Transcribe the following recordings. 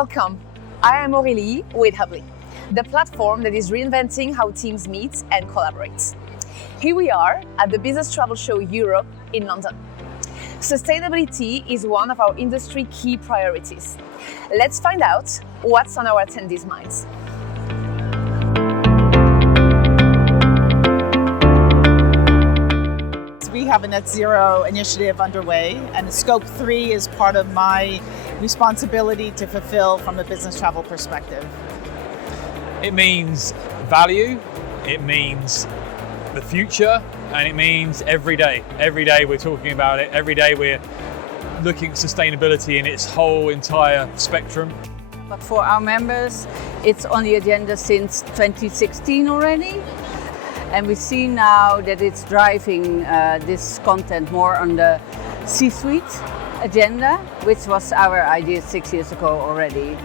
Welcome. I am Aurélie with Hubli, the platform that is reinventing how teams meet and collaborate. Here we are at the Business Travel Show Europe in London. Sustainability is one of our industry key priorities. Let's find out what's on our attendees' minds. We have a net zero initiative underway, and scope 3 is part of my responsibility to fulfill from a business travel perspective. It means value, it means the future, and it means every day. Every day we're talking about it, every day we're looking at sustainability in its whole entire spectrum. But for our members, it's on the agenda since 2016 already. And we see now that it's driving this content more on the C-suite agenda, which was our idea 6 years ago already.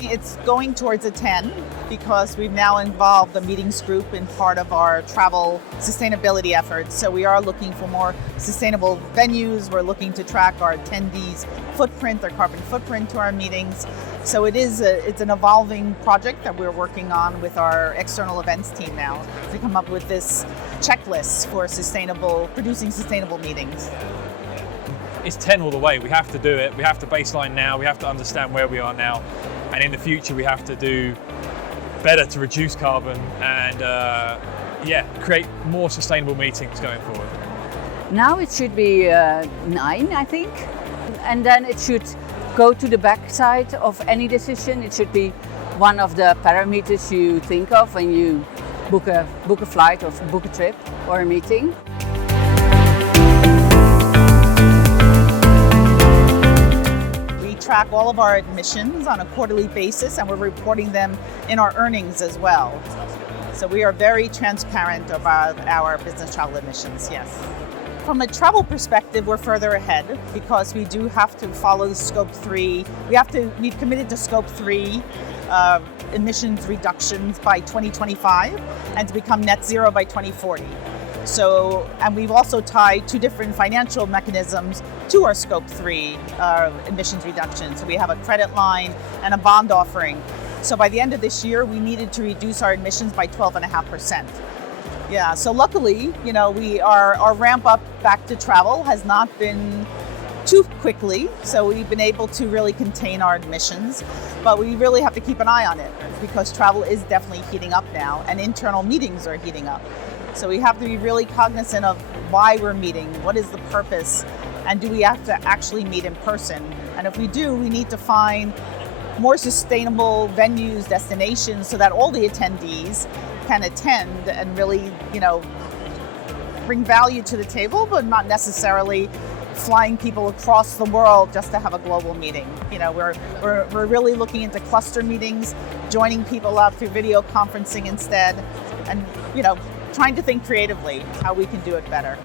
It's going towards a 10 because we've now involved the meetings group in part of our travel sustainability efforts. So we are looking for more sustainable venues. We're looking to track our attendees' footprint, their carbon footprint to our meetings. So it's an evolving project that we're working on with our external events team now to come up with this checklist for producing sustainable meetings. It's 10 all the way. We have to do it. We have to baseline now. We have to understand where we are now. And in the future, we have to do better to reduce carbon and create more sustainable meetings going forward. Now it should be 9, I think. And then it should go to the backside of any decision. It should be one of the parameters you think of when you book a flight or book a trip or a meeting. Track all of our admissions on a quarterly basis, and we're reporting them in our earnings as well. So we are very transparent about our business travel admissions, yes. From a travel perspective, we're further ahead because we do have to follow scope 3. We've committed to scope 3 emissions reductions by 2025 and to become net zero by 2040. And we've also tied 2 different financial mechanisms to our scope 3 emissions reduction. So we have a credit line and a bond offering. So by the end of this year, we needed to reduce our emissions by 12.5%. Yeah, so luckily, our ramp up back to travel has not been too quickly. So we've been able to really contain our emissions, but we really have to keep an eye on it because travel is definitely heating up now and internal meetings are heating up. So we have to be really cognizant of why we're meeting, what is the purpose, and do we have to actually meet in person? And if we do, we need to find more sustainable venues, destinations, so that all the attendees can attend and really, bring value to the table, but not necessarily flying people across the world just to have a global meeting. We're really looking into cluster meetings, joining people up through video conferencing instead, and trying to think creatively how we can do it better.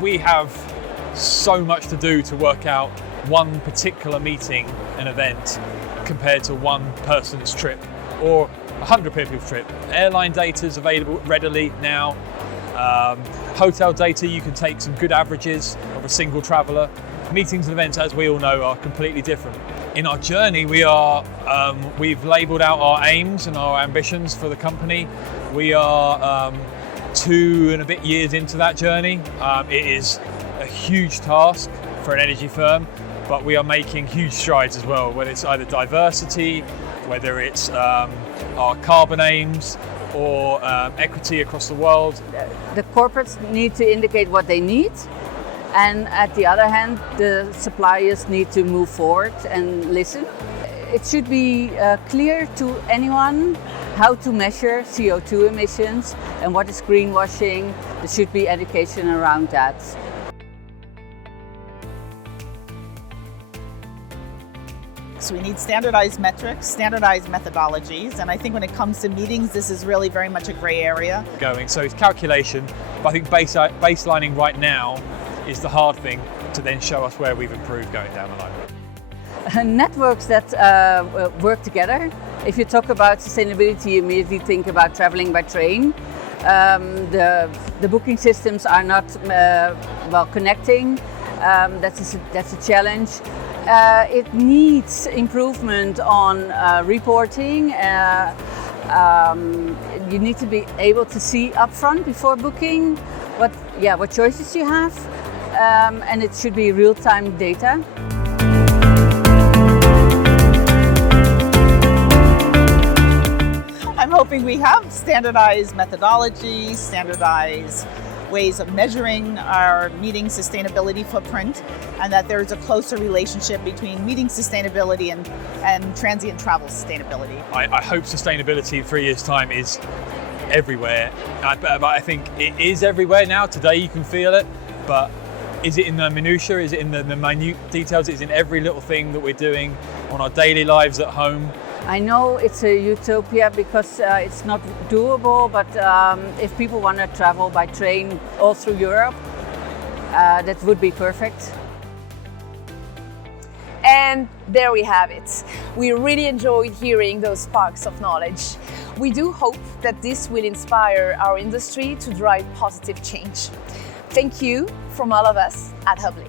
We have so much to do to work out one particular meeting, an event, compared to one person's trip or 100 people's trip. Airline data is available readily now. Hotel data, you can take some good averages of a single traveller. Meetings and events, as we all know, are completely different. In our journey, we've labelled out our aims and our ambitions for the company. We are 2 and a bit years into that journey. It is a huge task for an energy firm, but we are making huge strides as well, whether it's either diversity, whether it's our carbon aims, or equity across the world. The corporates need to indicate what they need, and at the other hand, the suppliers need to move forward and listen. It should be clear to anyone how to measure CO2 emissions and what is greenwashing. There should be education around that. So we need standardized metrics, standardized methodologies, and I think when it comes to meetings, this is really very much a gray area. So it's calculation, but I think baselining right now is the hard thing to then show us where we've improved going down the line. Networks that work together. If you talk about sustainability, you immediately think about traveling by train. The booking systems are not connecting. That's a challenge. It needs improvement on reporting. You need to be able to see upfront before booking what choices you have, and it should be real-time data. I'm hoping we have standardized methodologies, standardized ways of measuring our meeting sustainability footprint, and that there's a closer relationship between meeting sustainability and transient travel sustainability. I hope sustainability in 3 years' time is everywhere, but I think it is everywhere now. Today you can feel it, but is it in the minutiae? Is it in the minute details? Is it in every little thing that we're doing on our daily lives at home? I know it's a utopia because it's not doable, but if people want to travel by train all through Europe, that would be perfect. And there we have it. We really enjoyed hearing those sparks of knowledge. We do hope that this will inspire our industry to drive positive change. Thank you from all of us at Hubli.